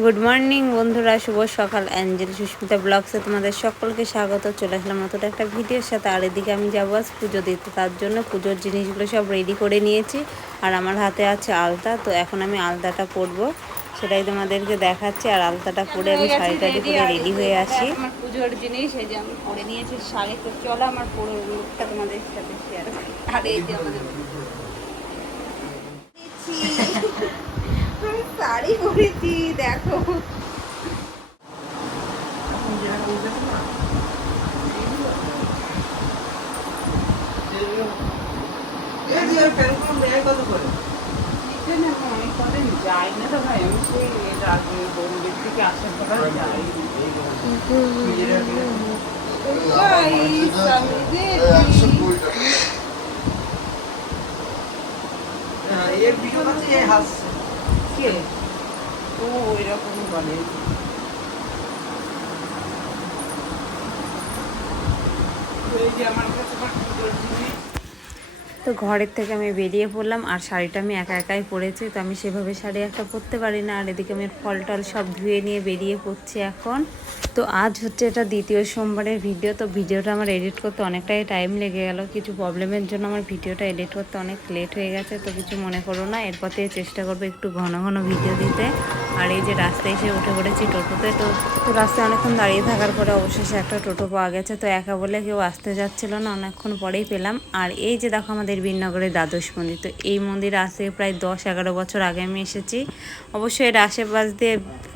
Good morning বন্ধুরা, শুভ সকাল। Angel Susmita ব্লগসে তোমাদের সকলকে স্বাগত। চলে আসলাম নতুন একটা ভিডিওর সাথে। আর এদিকে আমি যাবো আজ পুজো দিতে, তার জন্য পুজোর জিনিসগুলো সব রেডি করে নিয়েছি। আর আমার হাতে আছে আলতা, তো এখন আমি আলতাটা পরবো, সেটাই তোমাদেরকে দেখাচ্ছি। আর আলতাটা পরে আমি শাড়িটা পরে রেডি হয়ে আসি। আমার পুজোর জিনিস এই যে আমি পরে নিয়েছি শাড়ি, তো চলো আমার পুরো লুকটা তোমাদের সাথে শেয়ার করি। আর এই যে আমাদের শাড়ি পরেছি, দেখো যাই না তো ভাই, আমি সেই বোম্বের থেকে আসার পর যাই। ও ওইরকম বলে। তো ঘরের থেকে আমি বেরিয়ে পড়লাম, আর শাড়িটা আমি একা একাই পরেছি, তো আমি সেভাবে শাড়ি একটা পরতে পারি না। আর এদিকে আমি ফল টল সব ধুয়ে নিয়ে বেরিয়ে পড়ছি এখন। তো আজ হচ্ছে এটা দ্বিতীয় সোমবারের ভিডিও। তো ভিডিওটা আমার এডিট করতে অনেকটাই টাইম লেগে গেল, কিছু প্রবলেমের জন্য আমার ভিডিওটা এডিট করতে অনেক লেট হয়ে গেছে। তো কিছু মনে করো না, এরপর থেকে চেষ্টা করবো একটু ঘন ঘন ভিডিও দিতে। আর এই যে রাস্তায় এসে উঠে পড়েছি টোটোতে। তো রাস্তায় অনেকক্ষণ দাঁড়িয়ে থাকার পরে অবশেষে একটা টোটো পাওয়া গেছে। তো একা বলে কেউ আসতে যাচ্ছিল না, অনেকক্ষণ পরেই পেলাম। আর এই যে দেখো আমাদের বীরনগরের দ্বাদশ মন্দির। তো এই মন্দির আসতে প্রায় 10-11 বছর আগে আমি এসেছি। অবশ্যই এর আশেপাশ দিয়ে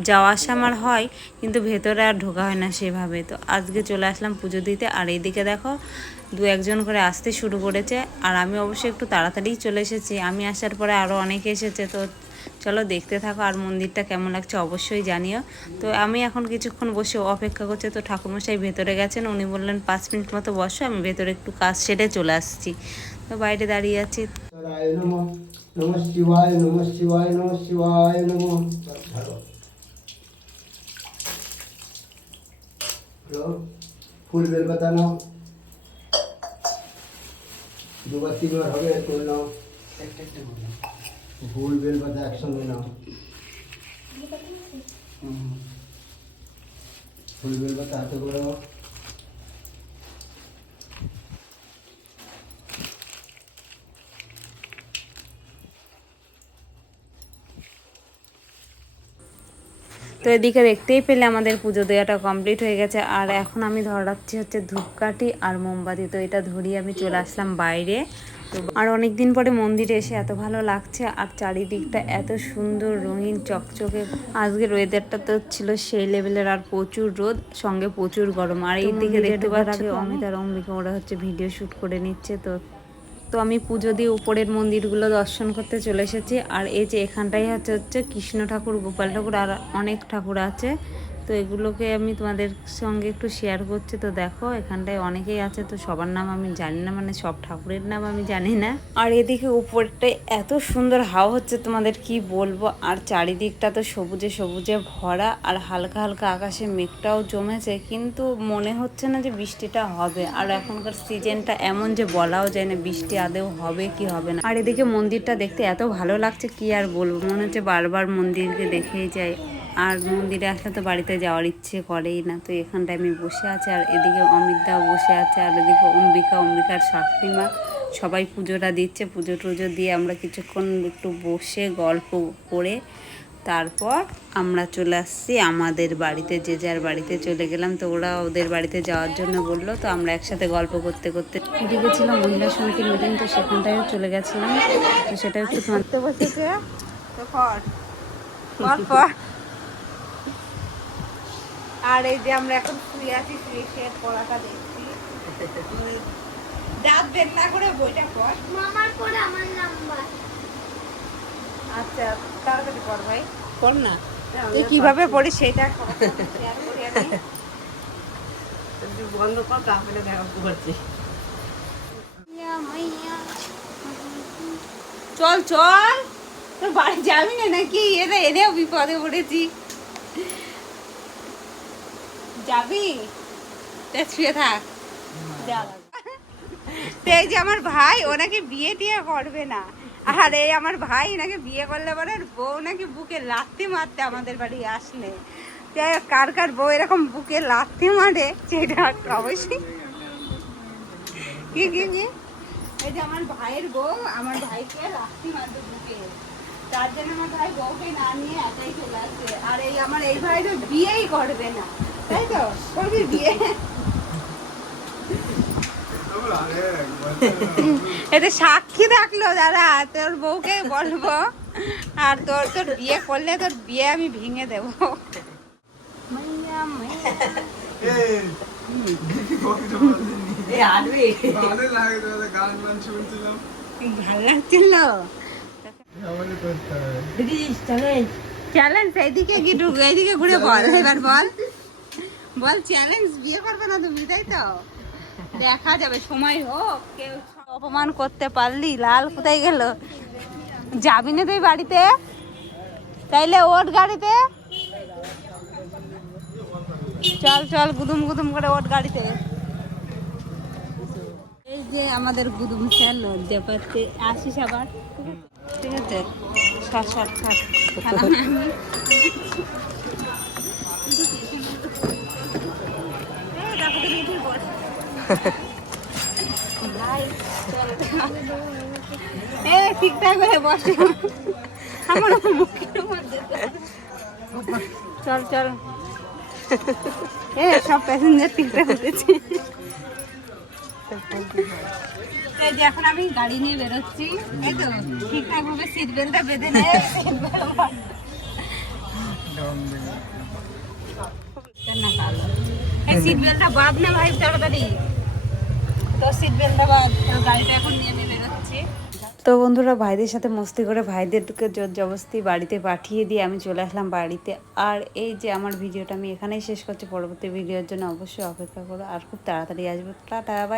যাওয়া আসা আমার হয়, কিন্তু ভেতরে আর ঢোকা হয় না সেভাবে। তো আজকে চলে আসলাম পুজো দিতে। আর এইদিকে দেখো 2-1 করে আসতে শুরু করেছে। আর আমি অবশ্যই একটু তাড়াতাড়িই চলে এসেছি, আমি আসার পরে আরও অনেকে এসেছে। তো চলো দেখতে থাকো, আর মন্দিরটা কেমন লাগছে অবশ্যই জানিও। তো আমি এখন কিছুক্ষণ বসে অপেক্ষা করছি। তো ঠাকুরমশাই ভেতরে গেছেন, উনি বললেন 5 মিনিট মতো বসো, আমি ভেতরে একটু কাজ সেরে চলে আসছি। তো বাইরে দাঁড়িয়ে আছি। নমঃ শিবায় নমঃ শিবায় নমঃ শিবায় নমঃ। ফুল বেলপাতা নাও, দুবার তিনবার হবে, ফুল নাও, ফুল বেলপাতা একসঙ্গে নাও। ফুল বেলপাতা হাতে করে নাও। তো এদিকে দেখতেই পেলে আমাদের পুজো দেওয়াটা কমপ্লিট হয়ে গেছে। আর এখন আমি ধরাচ্ছি হচ্ছে ধূপকাঠি আর মোমবাতি। তো এটা ধরিয়ে আমি চলে আসলাম বাইরে। তো আর অনেক দিন পরে মন্দিরে এসে এত ভালো লাগছে, আর চারিদিকটা এত সুন্দর রঙিন চকচকে। আজকের ওয়েদারটা তো ছিল সেই লেভেলের, আর প্রচুর রোদ, সঙ্গে প্রচুর গরম। আর এই দিকে দেখতে পাচ্ছি অমিত আর অম্বিকা ওরা হচ্ছে ভিডিও শ্যুট করে নিচ্ছে। তো আমি পুজো দিয়ে উপরের মন্দিরগুলো দর্শন করতে চলে এসেছি। আর এই যে এখানটাই হচ্ছে কৃষ্ণ ঠাকুর, গোপাল ঠাকুর, আর অনেক ঠাকুর আছে। তো এগুলোকে আমি তোমাদের সঙ্গে একটু শেয়ার করছি। তো দেখো এখানটায় অনেকেই আছে, তো সবার নাম আমি জানি না, মানে সব ঠাকুরের নাম আমি জানি না। আর এদিকে উপরটায় এত সুন্দর হাওয়া হচ্ছে, তোমাদের কি বলবো। আর চারিদিকটা তো সবুজে সবুজে ভরা, আর হালকা হালকা আকাশে মেঘটাও জমেছে, কিন্তু মনে হচ্ছে না যে বৃষ্টিটা হবে। আর এখনকার সিজনটা এমন যে বলাও যায় না বৃষ্টি আদৌ হবে কি হবে না। আর এদিকে মন্দিরটা দেখতে এত ভালো লাগছে, কি আর বলবো, মনে হচ্ছে বারবার মন্দিরকে দেখেই যাই। আর মন্দিরে আসলে তো বাড়িতে যাওয়ার ইচ্ছে করেই না। তো এখানটায় আমি বসে আছি, আর এদিকে অমিতদাও বসে আছে, আর এদিকে অম্বিকার শাশুড়িমা সবাই পুজোটা দিচ্ছে। পুজো টুজো দিয়ে আমরা কিছুক্ষণ একটু বসে গল্প করে তারপর আমরা চলে আসছি আমাদের বাড়িতে, যে যার বাড়িতে চলে গেলাম। তো ওরা ওদের বাড়িতে যাওয়ার জন্য বললো, তো আমরা একসাথে গল্প করতে করতে এদিকে ছিল মহিলা সমিতির মিটিং, তো সেখানটায়ও চলে গেছিলাম। তো সেটা একটু তোমাদের বসেছে। তো আর এই যে আমরা এখন শুয়ে আছি, শুয়ে পড়াটা দেখছি। দাঁত বের না করে বইটা পড়। মামার পরে আমার নাম্বার। আচ্ছা তাড়াতাড়ি পড় ভাই, পড় না। তুই কিভাবে পড়িস সেটা শেয়ার করি আমি। বন্ধ কর, তাহলে দেখা করছি। চল চল, তোর বাড়ি যাবি না নাকি? এনেও বিপদে পড়েছি। যাবি? শুয়ে থাক। এই যে আমার ভাই, ওনাকে বিয়ে টিয়ে করবে না। আর এই আমার ভাই নাকি বিয়ে করলে পরে ওর বউ নাকি বুকে লাথি মারতে আমাদের বাড়ি আসলে। যাই হোক, কার কার বউ এরকম বুকে লাথি মারে সেটা অবশ্যই। কি কি কি এই যে আমার ভাইয়ের বউ আমার ভাইকে লাথি মারবে বুকে, তার জন্য আমার ভাই বউকে না নিয়ে একাই চলে আসছে। আর এই আমার এই ভাই তো বিয়েই করবে না, তাই তো? করবি বিয়ে? এটা সাক্ষী থাকলো দাদা, তোর বউকে বলবো। আর তোর তোর বিয়ে করলে তোর বিয়ে আমি ভেঙে দেবো। মাইয়া মাইয়া ভাল লাগছিল চ্যালেঞ্জ। এইদিকে কি ঢুক, এইদিকে ঘুরে বল, এবার বল বল চ্যালেঞ্জ। বিয়ে করবে না তুমি, তাই তো? দেখা যাবে, সময় হোক। কেউ অপমান করতে পারলি। লাল কোথায় গেল? যাবি না তুই বাড়িতে? তাইলে ওট গাড়িতে চল, চল গুদুম গুদুম করে ওট গাড়িতে। এই যে আমাদের গুদুম স্যার লজ্জা পাচ্ছে। আসিস আবার, ঠিক আছে? শর্ট শর্ট শর্ট ঠিকঠাক হয়ে বসে আমার মুখের মধ্যে। চল চল, সব প্যাসেঞ্জার ঠিকঠাক উঠেছে। এই যে এখন আমি গাড়ি নিয়ে বেরোচ্ছি, এই তো ঠিকঠাক ভাবে সিট বেল্টটা বেঁধে নেয়। সিট বেল্টটা বাঁধ না ভাই তাড়াতাড়ি, তো সিট বেল্টটা বাঁধ। গাড়িটা এখন নিয়ে বেরোচ্ছি। তো বন্ধুরা, ভাইদের সাথে মস্তি করে ভাইদেরকে জোর জবরদস্তি বাড়িতে পাঠিয়ে দিয়ে আমি চলে আসলাম বাড়িতে। আর এই যে আমার ভিডিওটা আমি এখানেই শেষ করছি। পরবর্তী ভিডিওর জন্য অবশ্যই অপেক্ষা করো, আর খুব তাড়াতাড়ি আসবো। Tata, by.